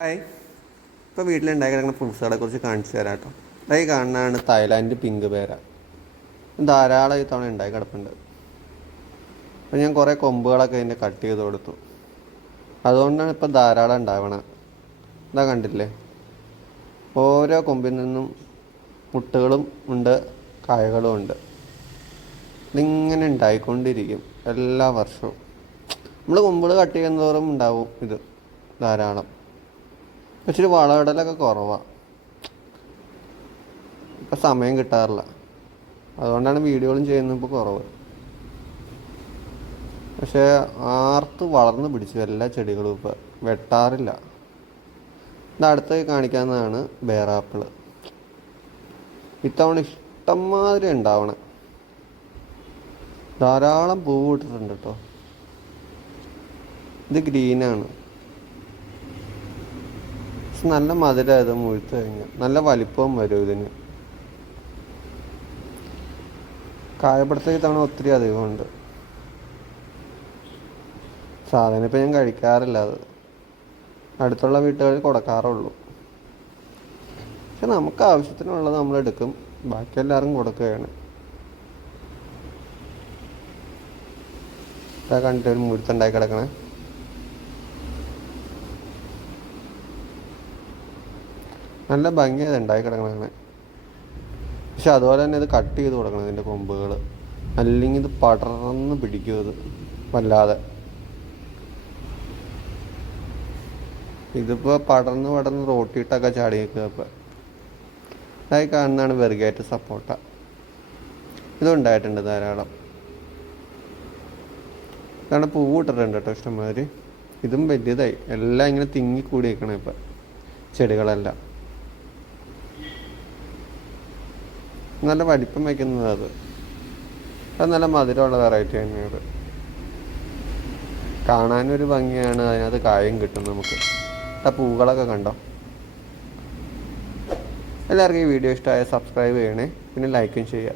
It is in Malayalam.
ഹായ്. ഇപ്പോൾ വീട്ടിലുണ്ടാക്കി കിടക്കുന്ന ഫ്രൂട്ട്സുകളെ കുറിച്ച് കാണിച്ചു തരാം കേട്ടോ. ഇതായി കാണുന്നതാണ് തായ്ലാൻഡ് പിങ്ക് പേര. ധാരാളം ഇത്തവണ ഉണ്ടായി കിടപ്പുണ്ട്. അപ്പോൾ ഞാൻ കുറേ കൊമ്പുകളൊക്കെ ഇതിൻ്റെ കട്ട് ചെയ്ത് കൊടുത്തു. അതുകൊണ്ടാണ് ഇപ്പോൾ ധാരാളം ഉണ്ടാവണത്. ഇതാ കണ്ടില്ലേ, ഓരോ കൊമ്പിൽ നിന്നും മുട്ടുകളും ഉണ്ട്, കായകളും ഉണ്ട്. ഇതിങ്ങനെ ഉണ്ടായിക്കൊണ്ടിരിക്കും എല്ലാ വർഷവും. നമ്മൾ കൊമ്പുകൾ കട്ട് ചെയ്യുന്നതോറും ഉണ്ടാവും ഇത് ധാരാളം. ഇച്ചിരി വളമിടലൊക്കെ കുറവാണ്, ഇപ്പം സമയം കിട്ടാറില്ല. അതുകൊണ്ടാണ് വീഡിയോകളും ചെയ്യുന്നത് കുറവ്. പക്ഷേ ആർത്ത് വളർന്ന് പിടിച്ചു എല്ലാ ചെടികളും. ഇപ്പം വെട്ടാറില്ല. ഇത് അടുത്ത് കാണിക്കാവുന്നതാണ് ബേറാപ്പിള്. ഇത്തവണ ഇഷ്ടംമാതിരി ഉണ്ടാവണം. ധാരാളം പൂവ് ഇട്ടിട്ടുണ്ട് കേട്ടോ. ഇത് ഗ്രീനാണ്. നല്ല മധുരം. ഇത് മുഴുത്ത് കഴിഞ്ഞാൽ നല്ല വലിപ്പവും വരും ഇതിന്. കായപ്പെടുത്ത തവണ ഒത്തിരി അധികമുണ്ട്. സാധനം ഇപ്പം ഞാൻ കഴിക്കാറില്ല. അത് അടുത്തുള്ള വീട്ടുകളിൽ കൊടുക്കാറുള്ളൂ. പക്ഷെ നമുക്ക് ആവശ്യത്തിനുള്ളത് നമ്മൾ എടുക്കും, ബാക്കി എല്ലാവരും കൊടുക്കുകയാണ്. ഇതാ കണ്ടിട്ട് ഒരു മുഴുത്തുണ്ടായി കിടക്കണേ. നല്ല ഭംഗിയത് ഉണ്ടായി കിടക്കണേ. പക്ഷെ അതുപോലെ തന്നെ ഇത് കട്ട് ചെയ്ത് കൊടുക്കണം ഇതിൻ്റെ കൊമ്പുകൾ, അല്ലെങ്കിൽ ഇത് പടർന്ന് പിടിക്കും. ഇത് വല്ലാതെ ഇതിപ്പോൾ പടർന്ന് റോട്ടിയിട്ടൊക്കെ ചാടി നിൽക്കുക. ഇപ്പം ഇതായി കാണുന്നതാണ് വെറുകേറ്റ് സപ്പോട്ട. ഇതുണ്ടായിട്ടുണ്ട് ധാരാളം. ഇതാണ് പൂവ് ഇട്ടിട്ടുണ്ട് കേട്ടോ ഇഷ്ടംമാതിരി. ഇതും വലിയതായി. എല്ലാം ഇങ്ങനെ തിങ്ങിക്കൂടി നിൽക്കണം ഇപ്പം ചെടികളെല്ലാം. നല്ല വലിപ്പം വയ്ക്കുന്നത് അത് നല്ല മധുരമുള്ള വെറൈറ്റി തന്നെയാണ്. കാണാനൊരു ഭംഗിയാണ്, അതിനകത്ത് കായും കിട്ടും നമുക്ക്. ആ പൂക്കളൊക്കെ കണ്ടോ. എല്ലാവർക്കും ഈ വീഡിയോ ഇഷ്ടമായ സബ്സ്ക്രൈബ് ചെയ്യണേ, പിന്നെ ലൈക്കും ചെയ്യുക.